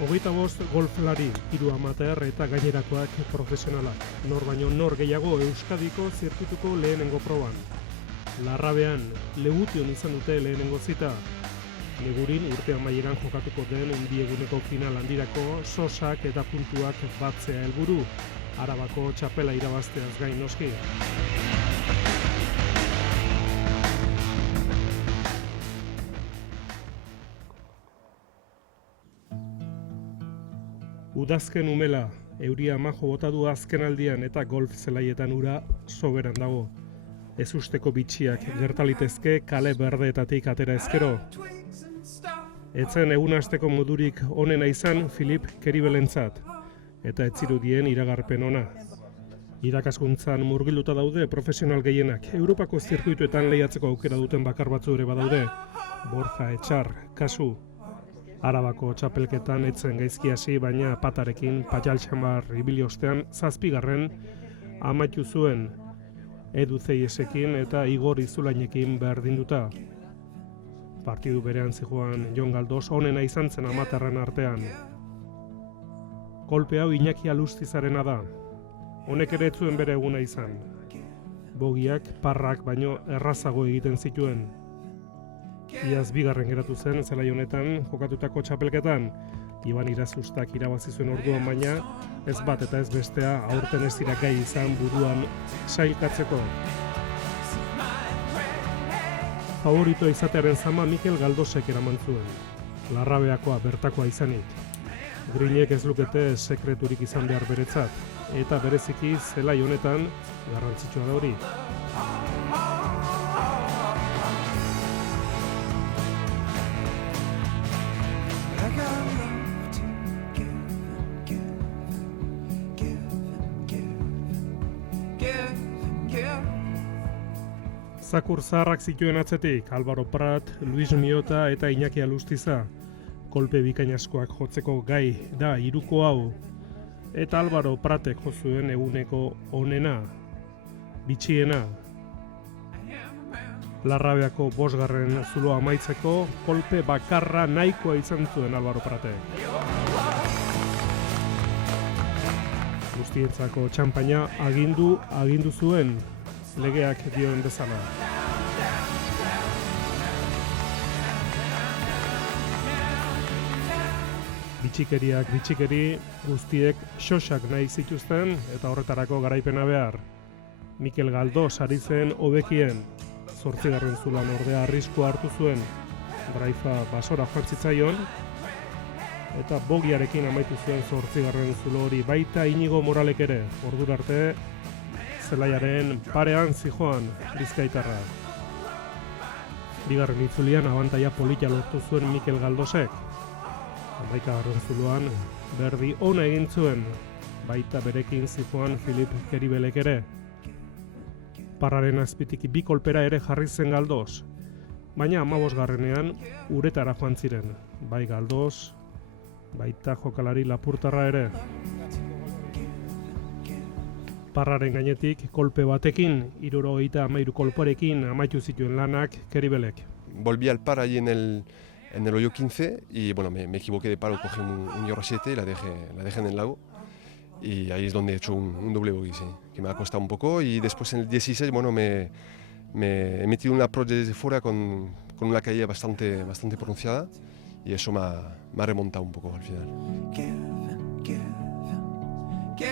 25 golflari, 3 amateur eta gainerakoak profesionalak. Nor baino nor gehiago Euskadiko zirkuituko lehenengo proban. Larrabean, Legution izan dute lehenengo zita. Legurin urte amaieran jokatuko den bi eguneko final handirako sosak eta puntuak batzea helburu. Arabako txapela irabazteaz gain noski. Udazken umela, euria majo bota du azken aldian eta golf zelaietan ura soberan dago. Ez usteko bitxiak gertalitezke kale berdeetatik atera ezkero. Etzen egun hasteko modurik onena izan Filip Keribelentzat, eta ez zirudien iragarpen ona. Irakaskuntzan murgilduta daude profesional gehienak, Europako zirkuituetan lehiatzeko aukera duten bakar batzu ere badaude. Borja Etxar, kasu. Arabako txapelketan etzen gaizki hasi, baina patarekin Paialtxamar ibili ostean 7. amaitu zuen Edu Zeiesekin eta Igor Izulainekin berdinduta. Partidu berean zijoan Jon Galdos onena izan zen amaterren artean. Kolpe hau Iñaki Alustizarena da. Honek ere ez zuen bere eguna izan. Bogiak parrak baino errazago egiten zituen. Iaz 2. geratu zen zelai honetan jokatutako txapelketan. Iban Irazustak irabazi zuen orduan, baina ez bat eta ez bestea aurten ez dira gai izan buruan sailkatzeko. Favorito izatearen zama Mikel Galdosek eraman zuen. Larrabeakoa bertakoa izanik. Grinek ez lukete sekreturik izan behar beretzat, eta bereziki zelai honetan garrantzitsua da hori. Zakur zaharrak zituen atzetik, Álvaro Prat, Luis Miota eta Iñaki Alustiza. Kolpe bikainaskoak jotzeko gai da hiruko hau. Eta Álvaro Pratek jo zuen eguneko onena, bitxiena. Larrabeako 5. zuloa amaitzeko kolpe bakarra nahikoa izan zuen Álvaro Pratek. Guztientzako txanpaina agindu zuen, legeak dioen bezala. Bitxikeri, guztiek xosak nahi zituzten eta horretarako garaipena behar. Mikel Galdos ari zen hobekien, 8. zulan ordea arriskua hartu zuen, draifa basora joan zitzaion, eta bogiarekin amaitu zuen 8. zulo hori, baita Inigo Moralek ere, ordura arte zelaiaren parean zijoan bizkaitarra. 2. itzulian abantaia polita lortu zuen Mikel Galdosek. 11. zuloan berdi ona egin zuen, baita berekin zijoan Filip Keribelek ere. Parraren azpitik 2 kolpera ere jarri zen Galdos, baina 15. uretara joan ziren, bai Galdos, baita jokalari lapurtarra ere. Parraren gainetik kolpe batekin, 73 kolpoarekin amaitu zituen lanak Keribelek. Volví al par ahí en el hoyo 15 y bueno, me equivoqué de palo, cogí un hierro 7 y la dejé en el lago. Y ahí es donde he hecho un doble bogey, sí, que me ha costado un poco. Y después en el 16, bueno, me he metido un approach desde fuera con una caída bastante pronunciada y eso me ha remontado un poco al final.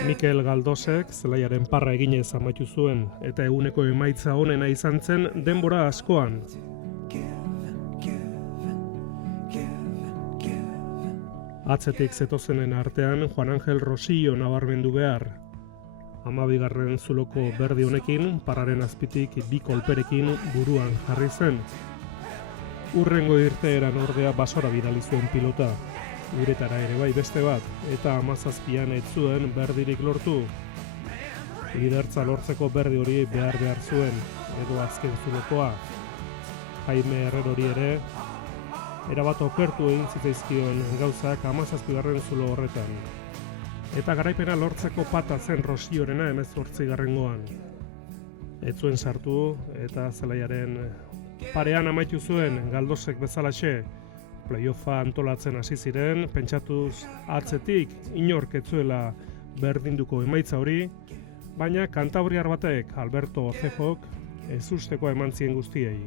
Mikel Galdosek zelaiaren parra eginez amaitu zuen eta eguneko emaitza onena izan zen denbora askoan. Atzetik zetozenen artean Juan Ángel Rosillo nabarmendu behar. 12. zuloko berdi honekin, parraren azpitik 2 kolperekin buruan jarri zen. Urrengo irteeran ordea basora bidali zuen pilota. Uretara ere bai beste bat, eta 17an ez zuen berdirik lortu. Lidertza lortzeko berdi hori behar zuen, edo azken zulokoa. Jaime Herrerori ere, erabat okertu egin zitzaizkion gauzak 17. zulo horretan. Eta garaipena lortzeko pata zen Rosiorena 18. Ez zuen sartu eta zelaiaren parean amaitu zuen Galdosek bezalaxe, Playoffa antolatzen hasi ziren, pentsatuz atzetik inork ez zuela berdinduko emaitza hori, baina kantabriar batek, Alberto Orcejok, ezusteko eman zien guztiei.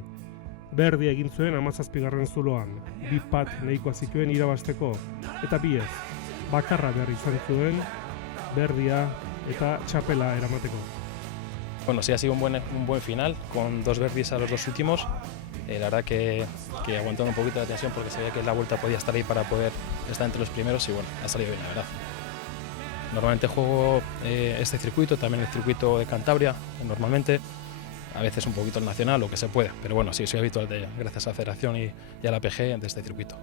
Berdi egin zuen 17. zuloan, 2 pat nahikoa zituen irabazteko, eta 2 ez, bakarra behar izan zuen, berdia eta txapela eramateko. Bueno, sí ha sido un buen final, con 2 verdis a los 2 últimos. La verdad que aguantando un poquito la tensión porque sabía que la vuelta podía estar ahí para poder estar entre los primeros y bueno, ha salido bien, la verdad. Normalmente juego este circuito, también el circuito de Cantabria, normalmente, a veces un poquito el nacional, lo que se puede, pero bueno, sí, soy habitual de ella, gracias a la Federación y a la PG de este circuito.